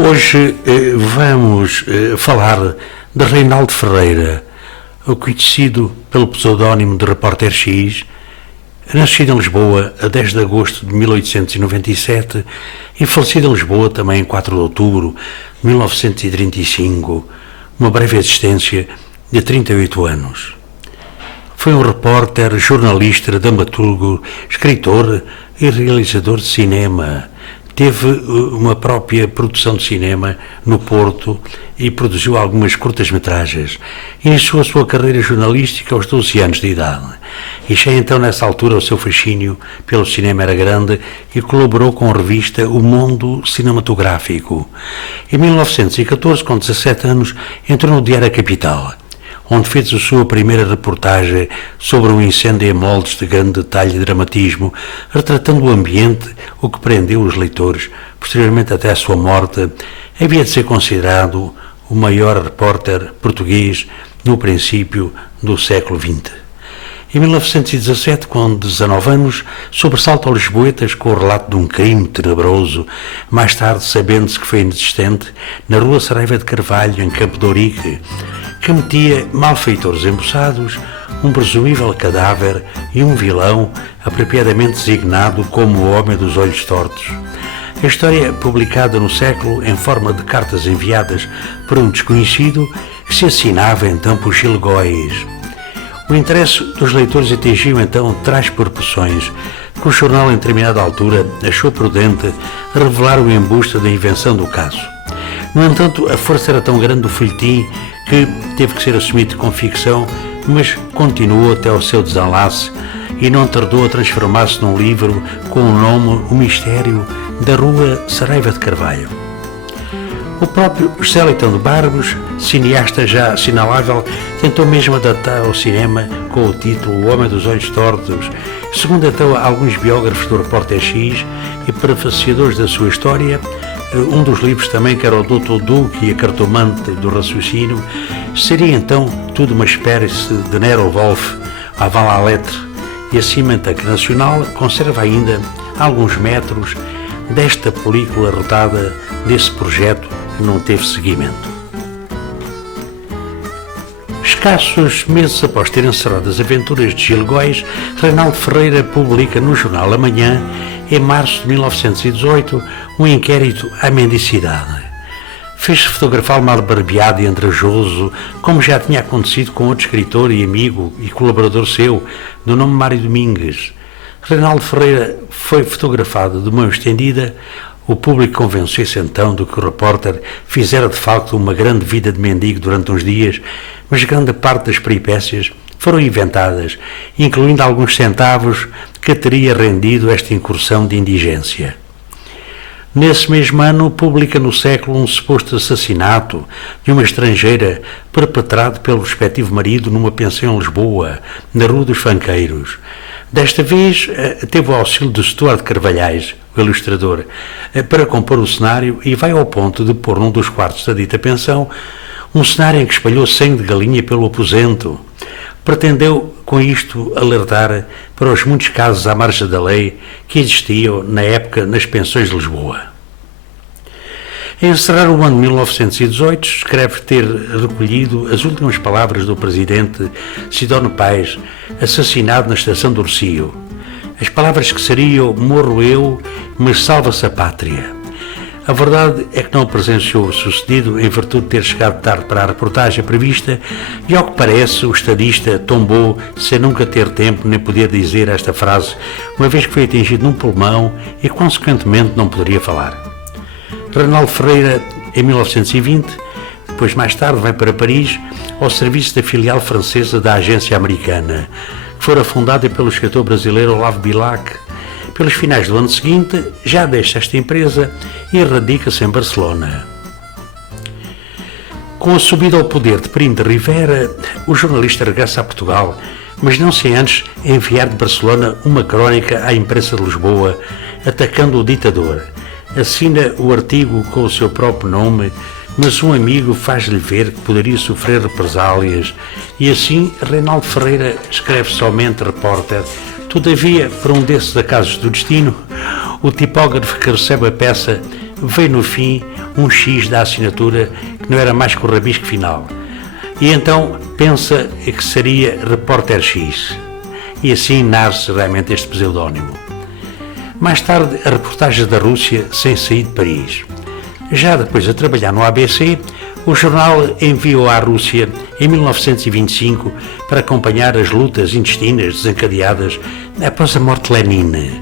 Hoje vamos falar de Reinaldo Ferreira, o conhecido pelo pseudónimo de Repórter X, nascido em Lisboa a 10 de agosto de 1897 e falecido em Lisboa também em 4 de outubro de 1935, uma breve existência de 38 anos. Foi um repórter, jornalista, dramaturgo, escritor e realizador de cinema. Teve uma própria produção de cinema no Porto e produziu algumas curtas-metragens. Iniciou a sua carreira jornalística aos 12 anos de idade. E já então, nessa altura, o seu fascínio pelo cinema era grande e colaborou com a revista O Mundo Cinematográfico. Em 1914, com 17 anos, entrou no Diário Capital, onde fez a sua primeira reportagem sobre um incêndio em moldes de grande detalhe e dramatismo, retratando o ambiente, o que prendeu os leitores. Posteriormente, até a sua morte, havia de ser considerado o maior repórter português no princípio do século XX. Em 1917, com 19 anos, sobressalta aos lisboetas com o relato de um crime tenebroso, mais tarde sabendo-se que foi inexistente, na rua Saraiva de Carvalho, em Campo de Ourique, que metia malfeitores embuçados, um presumível cadáver e um vilão apropriadamente designado como o Homem dos Olhos Tortos. A história, publicada no século em forma de cartas enviadas por um desconhecido, que se assinava então por Gil Góes. O interesse dos leitores atingiu então tais proporções que o jornal, em determinada altura, achou prudente revelar o embuste da invenção do caso. No entanto, a força era tão grande do folhetim que teve que ser assumido com ficção, mas continuou até ao seu desenlace e não tardou a transformar-se num livro com o nome O Mistério da Rua Saraiva de Carvalho. O próprio José Leitão de Barros, cineasta já assinalável, tentou mesmo adaptar ao cinema com o título O Homem dos Olhos Tortos. Segundo então alguns biógrafos do Repórter X e prefaciadores da sua história, um dos livros também, que era o Dr. Duque e a Cartomante do Raciocínio, seria então tudo uma espécie de Nero Wolf avant la lettre, e a Cinemateca Nacional conserva ainda alguns metros desta película rodada desse projeto que não teve seguimento. Escassos meses após ter encerrado as aventuras de Gil Góes, Reinaldo Ferreira publica no jornal Amanhã, em março de 1918, um inquérito à mendicidade. Fez-se fotografar mal barbeado e andrajoso, como já tinha acontecido com outro escritor e amigo e colaborador seu, do nome Mário Domingues. Reinaldo Ferreira foi fotografado de mão estendida. O público convenceu-se então de que o repórter fizera de facto uma grande vida de mendigo durante uns dias, mas grande parte das peripécias foram inventadas, incluindo alguns centavos que teria rendido esta incursão de indigência. Nesse mesmo ano, publica no Século um suposto assassinato de uma estrangeira perpetrado pelo respectivo marido numa pensão em Lisboa, na Rua dos Fanqueiros. Desta vez, teve o auxílio de Stuart Carvalhais, o ilustrador, para compor o cenário, e vai ao ponto de pôr num dos quartos da dita pensão um cenário em que espalhou sangue de galinha pelo aposento. Pretendeu, com isto, alertar para os muitos casos à margem da lei que existiam na época nas pensões de Lisboa. A encerrar o ano de 1918, escreve ter recolhido as últimas palavras do presidente Sidónio Pais, assassinado na estação do Rossio. As palavras que seriam: morro eu, mas salva-se a pátria. A verdade é que não presenciou o sucedido em virtude de ter chegado tarde para a reportagem prevista e, ao que parece, o estadista tombou sem nunca ter tempo nem poder dizer esta frase, uma vez que foi atingido num pulmão e, consequentemente, não poderia falar. Reinaldo Ferreira, em 1920, depois mais tarde vai para Paris, ao serviço da filial francesa da agência americana, que fora fundada pelo escritor brasileiro Olavo Bilac. Pelos finais do ano seguinte, já deixa esta empresa e radica-se em Barcelona. Com a subida ao poder de Primo de Rivera, o jornalista regressa a Portugal, mas não sem antes enviar de Barcelona uma crónica à imprensa de Lisboa, atacando o ditador. Assina o artigo com o seu próprio nome, mas um amigo faz-lhe ver que poderia sofrer represálias, e assim Reinaldo Ferreira escreve somente repórter. Todavia, por um desses acasos do destino, o tipógrafo que recebe a peça vê no fim um X da assinatura que não era mais que o rabisco final. E então pensa que seria Repórter X. E assim nasce realmente este pseudónimo. Mais tarde, a reportagem da Rússia sem sair de Paris. Já depois de trabalhar no ABC, o jornal enviou à Rússia em 1925 para acompanhar as lutas intestinas desencadeadas após a morte de Lenin.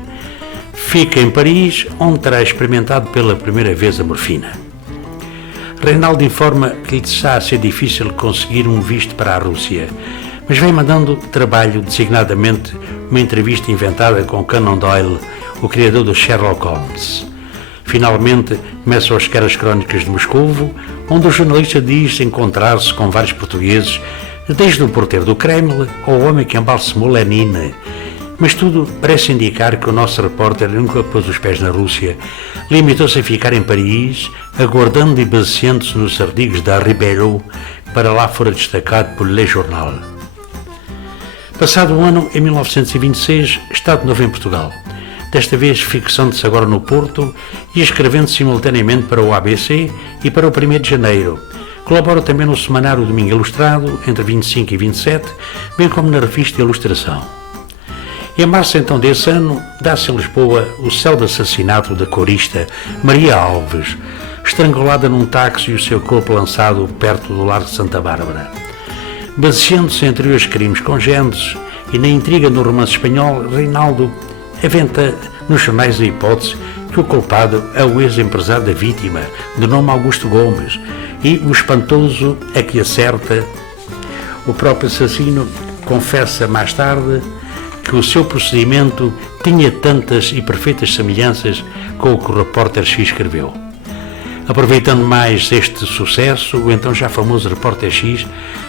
Fica em Paris, onde terá experimentado pela primeira vez a morfina. Reinaldo informa que lhe está a ser difícil conseguir um visto para a Rússia, mas vem mandando trabalho, designadamente uma entrevista inventada com Conan Doyle, o criador do Sherlock Holmes. Finalmente, começam a chegar as crónicas de Moscovo, onde o jornalista diz encontrar-se com vários portugueses, desde o porteiro do Kremlin ao homem que embalsamou Lenin. Mas tudo parece indicar que o nosso repórter nunca pôs os pés na Rússia, limitou-se a ficar em Paris, aguardando e baseando-se nos artigos da Ribeiro, que para lá fora destacado por Le Journal. Passado um ano, em 1926, está de novo em Portugal. Desta vez fixando-se agora no Porto e escrevendo simultaneamente para o ABC e para o 1º de janeiro. Colabora também no semanário Domingo Ilustrado, entre 25 e 27, bem como na revista Ilustração. E em março então desse ano, dá-se em Lisboa o célebre assassinato da corista Maria Alves, estrangulada num táxi e o seu corpo lançado perto do Largo de Santa Bárbara. Baseando-se em anteriores crimes congêneres e na intriga no romance espanhol, Reinaldo aventa nos jornais a hipótese que o culpado é o ex-empresário da vítima, de nome Augusto Gomes, e o espantoso é que acerta. O próprio assassino confessa mais tarde que o seu procedimento tinha tantas e perfeitas semelhanças com o que o Repórter X escreveu. Aproveitando mais este sucesso, o então já famoso Repórter X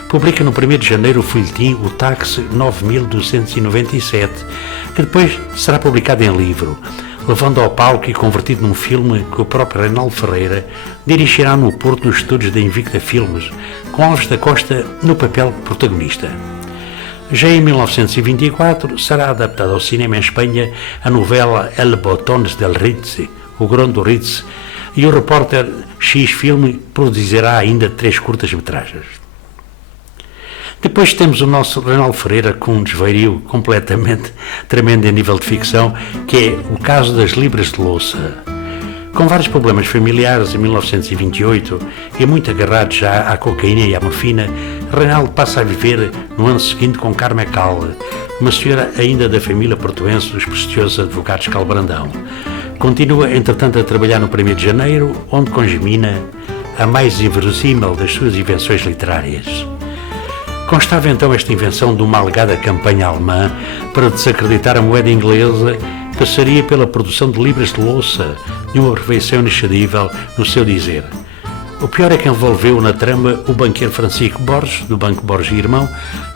publica no 1º de janeiro o folhetim O Táxi 9297, que depois será publicado em livro, levando ao palco e convertido num filme que o próprio Reinaldo Ferreira dirigirá no Porto nos estúdios da Invicta Filmes, com Alves da Costa no papel protagonista. Já em 1924 será adaptada ao cinema em Espanha a novela El Botones del Ritz, O Grão do Ritz, e o Repórter X Filme produzirá ainda 3 curtas-metragens. Depois temos o nosso Reinaldo Ferreira com um desvario completamente tremendo em nível de ficção, que é o caso das libras de louça. Com vários problemas familiares em 1928 e muito agarrado já à cocaína e à morfina, Reinaldo passa a viver no ano seguinte com Carmen Cal, uma senhora ainda da família portuense dos prestigiosos advogados Calbrandão. Continua, entretanto, a trabalhar no 1º de janeiro, onde congemina a mais inverossímil das suas invenções literárias. Constava então esta invenção de uma alegada campanha alemã para desacreditar a moeda inglesa, passaria pela produção de libras de louça, de uma refeição inexcedível no seu dizer. O pior é que envolveu na trama o banqueiro Francisco Borges, do Banco Borges e Irmão,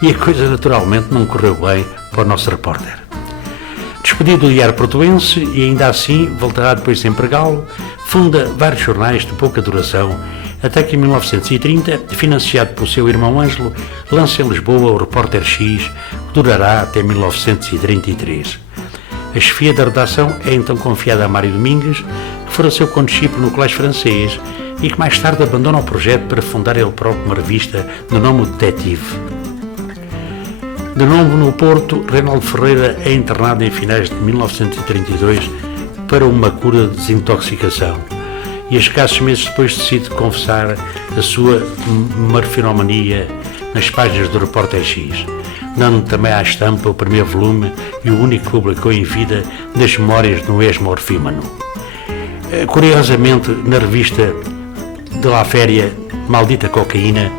e a coisa naturalmente não correu bem para o nosso repórter. Despedido do diário portuense e ainda assim voltará depois a empregá-lo, funda vários jornais de pouca duração, até que em 1930, financiado pelo seu irmão Ângelo, lança em Lisboa o Repórter X, que durará até 1933. A chefia da redação é então confiada a Mário Domingues, que fora seu condiscípulo no Colégio Francês e que mais tarde abandona o projeto para fundar ele próprio uma revista no nome Detetive. De novo no Porto, Reinaldo Ferreira é internado em finais de 1932 para uma cura de desintoxicação e escassos meses depois decide confessar a sua morfinomania nas páginas do Repórter X, dando também à estampa o 1º volume e o único que publicou em vida das memórias de um ex-morfímano. Curiosamente, na revista de La Féria, Maldita Cocaína,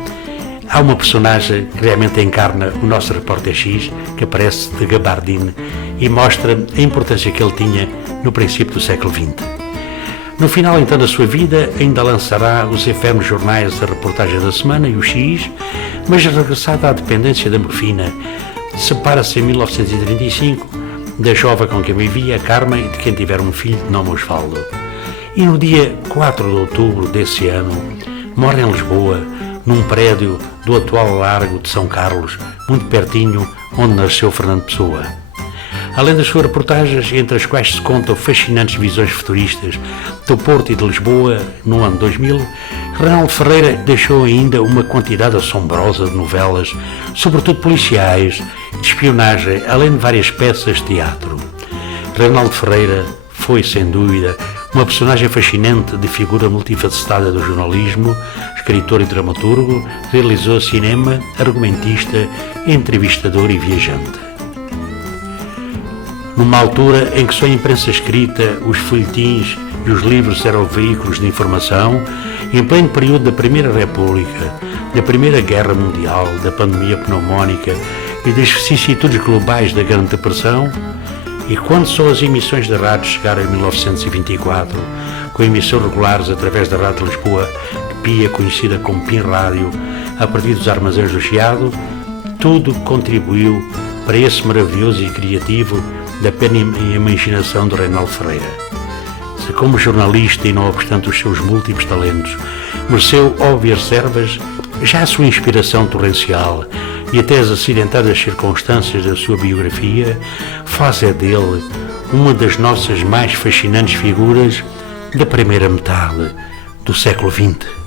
há uma personagem que realmente encarna o nosso Repórter X, que aparece de gabardine e mostra a importância que ele tinha no princípio do século XX. No final, então, da sua vida, ainda lançará os efêmeros jornais A Reportagem da Semana e o X, mas regressado à dependência da morfina, separa-se em 1935 da jovem com quem vivia, Carmen, e de quem tiver um filho de nome Osvaldo. E no dia 4 de outubro desse ano, morre em Lisboa, num prédio do atual Largo de São Carlos, muito pertinho onde nasceu Fernando Pessoa. Além das suas reportagens, entre as quais se contam fascinantes visões futuristas do Porto e de Lisboa no ano 2000, Reinaldo Ferreira deixou ainda uma quantidade assombrosa de novelas, sobretudo policiais e de espionagem, além de várias peças de teatro. Reinaldo Ferreira foi, sem dúvida, uma personagem fascinante de figura multifacetada do jornalismo, escritor e dramaturgo, realizou cinema, argumentista, entrevistador e viajante. Numa altura em que só a imprensa escrita, os folhetins e os livros eram veículos de informação, em pleno período da Primeira República, da Primeira Guerra Mundial, da pandemia pneumónica e das vicissitudes globais da Grande Depressão, e quando só as emissões de rádio chegaram em 1924, com emissões regulares através da Rádio de Lisboa, de Pia, conhecida como PIN Rádio, a partir dos armazéns do Chiado, tudo contribuiu para esse maravilhoso e criativo da pena e imaginação de Reinaldo Ferreira. Se como jornalista e não obstante os seus múltiplos talentos, mereceu óbvias reservas, já a sua inspiração torrencial e até as acidentadas circunstâncias da sua biografia fazem dele uma das nossas mais fascinantes figuras da primeira metade do século XX.